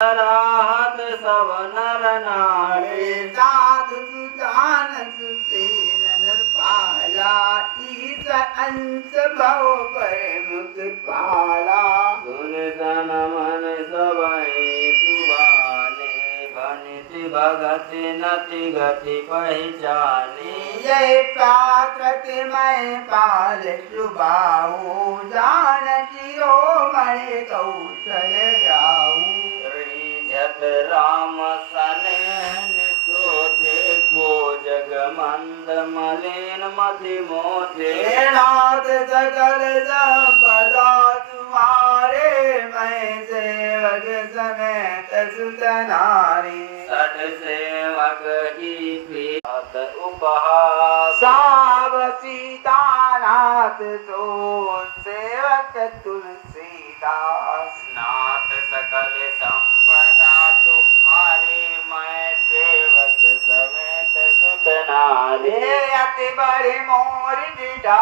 राहत सब नर नारी साधु सुजान सुसेन पाला ईस अंश भव पर मुख पाला सुन सन मन सब सुबाने बनिति भगति नति गति पहचानी जय प्राकृति मैं पाल सुबाहु जान जियो मणि कौशल जाऊ जत राम सनेन सोते को जग मंद मलिन मति मोते नाथ सकल संपदा तुम्हारे मैं सेवक समेत सुत नारी सठ सेवक की प्रियत उपहास साव सीतानाथ तो सेवक तुलसीदास नाथ सकल संपदा तुम्हारे मैं सेवक समेत सुत नारी अति बड़ी मोर डिडा